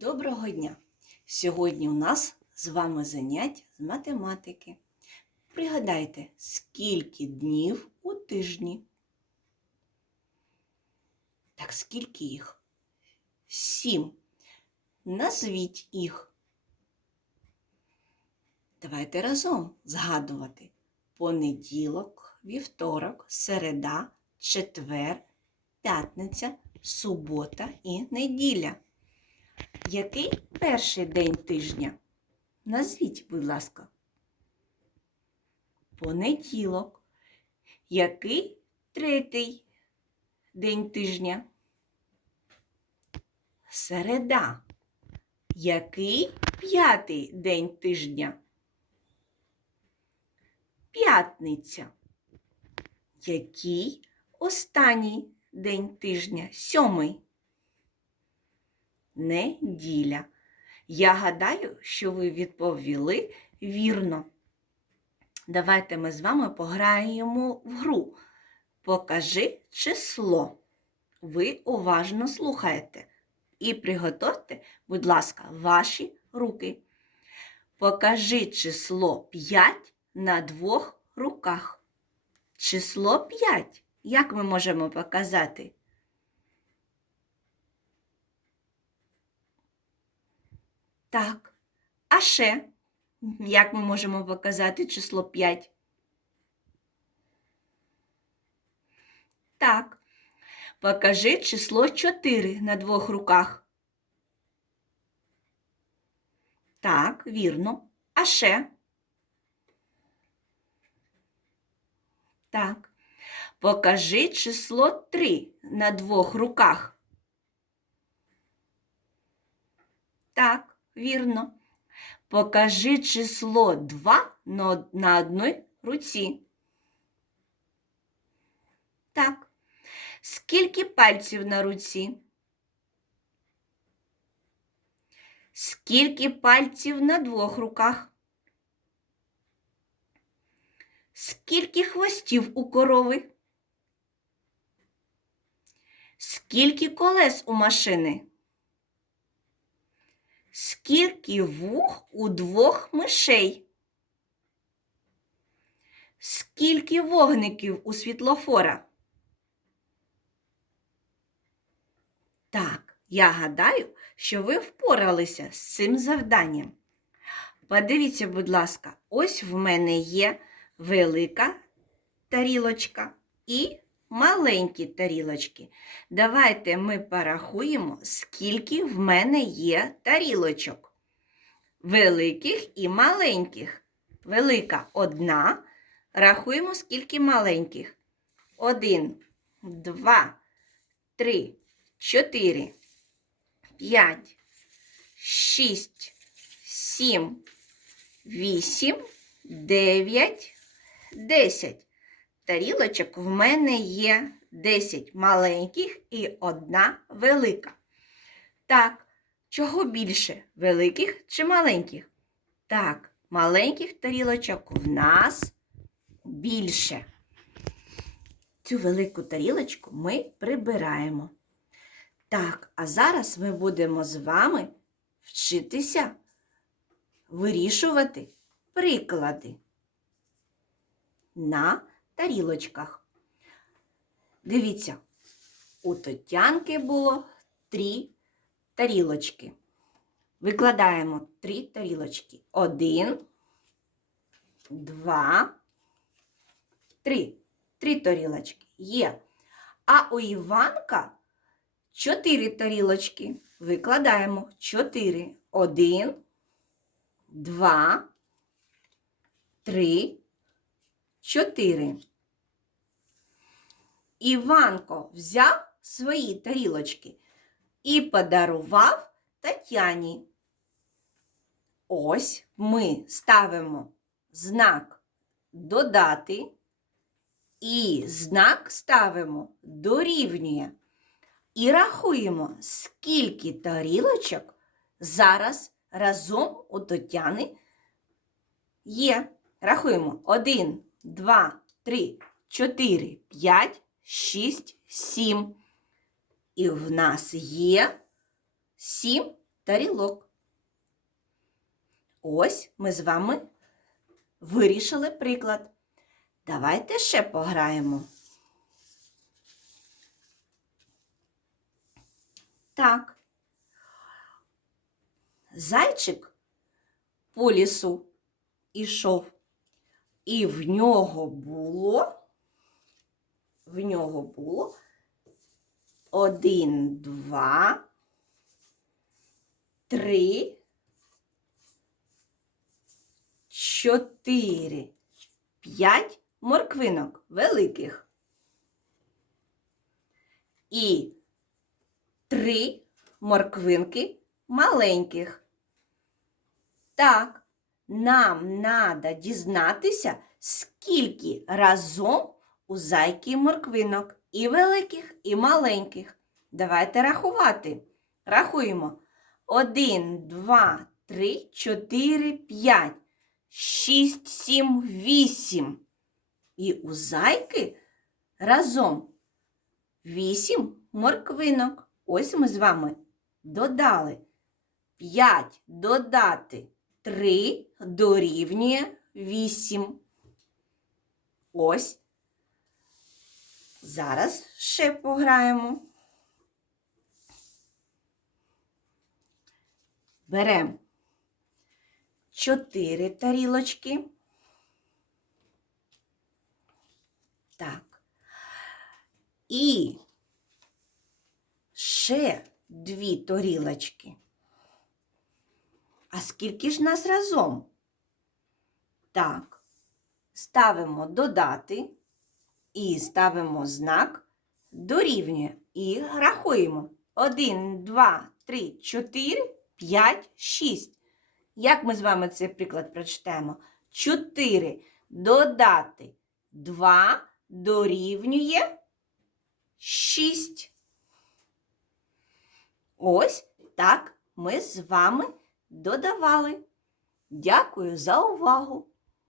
Доброго дня! Сьогодні у нас з вами заняття з математики. Пригадайте, скільки днів у тижні? Так скільки їх? Сім. Назвіть їх. Давайте разом згадувати. Понеділок, вівторок, середа, четвер, п'ятниця, субота і неділя. Який перший день тижня? Назвіть, будь ласка. Понеділок. Який третій день тижня? Середа. Який п'ятий день тижня? П'ятниця. Який останній день тижня? Сьомий неділя. Я гадаю, що ви відповіли вірно. Давайте ми з вами пограємо в гру. Покажи число. Ви уважно слухаєте. І приготуйте, будь ласка, ваші руки. Покажи число 5 на двох руках. Число 5. Як ми можемо показати? Так. А ще, як ми можемо показати число 5? Так. Покажи число 4 на двох руках. Так, вірно. А ще? Так. Покажи число 3 на двох руках. Так, вірно. Покажи число 2 на одній руці. Так. Скільки пальців на руці? Скільки пальців на двох руках? Скільки хвостів у корови? Скільки колес у машини? Скільки вух у двох мишей? Скільки вогників у світлофора? Так, я гадаю, що ви впоралися з цим завданням. Подивіться, будь ласка, ось в мене є велика тарілочка і маленькі тарілочки. Давайте ми порахуємо, скільки в мене є тарілочок. Великих і маленьких. Велика одна. Рахуємо, скільки маленьких. Один, два, три, чотири, п'ять, шість, сім, вісім, дев'ять, десять. Тарілочок в мене є 10 маленьких і одна велика. Так, чого більше? Великих чи маленьких? Так, маленьких тарілочок в нас більше. Цю велику тарілочку ми прибираємо. Так, а зараз ми будемо з вами вчитися вирішувати приклади на тарілочках. Дивіться, у Тетянки було три тарілочки. Викладаємо три тарілочки. Один, два, три. Три тарілочки є. А у Іванка чотири тарілочки. Викладаємо чотири. Один, два, три, чотири. Іванко взяв свої тарілочки і подарував Тетяні. Ось ми ставимо знак додати і знак ставимо дорівнює. І рахуємо, скільки тарілочок зараз разом у Тетяни є. Рахуємо 1, 2, 3, 4, 5, 6, 7. І в нас є 7 тарілок. Ось ми з вами вирішили приклад. Давайте ще пограємо. Так. Зайчик по лісу ішов, і в нього було, в нього було один, два, три, чотири, п'ять морквинок великих. І три морквинки маленьких. Так, нам треба дізнатися, скільки разом у зайки морквинок і великих, і маленьких. Давайте рахувати. Рахуємо. Один, два, три, чотири, п'ять, шість, сім, вісім. І у зайки разом вісім морквинок. Ось ми з вами додали. П'ять додати три дорівнює вісім. Ось. Зараз ще пограємо. Беремо чотири тарілочки. Так. І ще дві тарілочки. А скільки ж нас разом? Так, ставимо додати і ставимо знак дорівнює. І рахуємо. 1, 2, 3, 4, 5, 6. Як ми з вами цей приклад прочитаємо? 4 додати 2 дорівнює 6. Ось так ми з вами додавали. Дякую за увагу!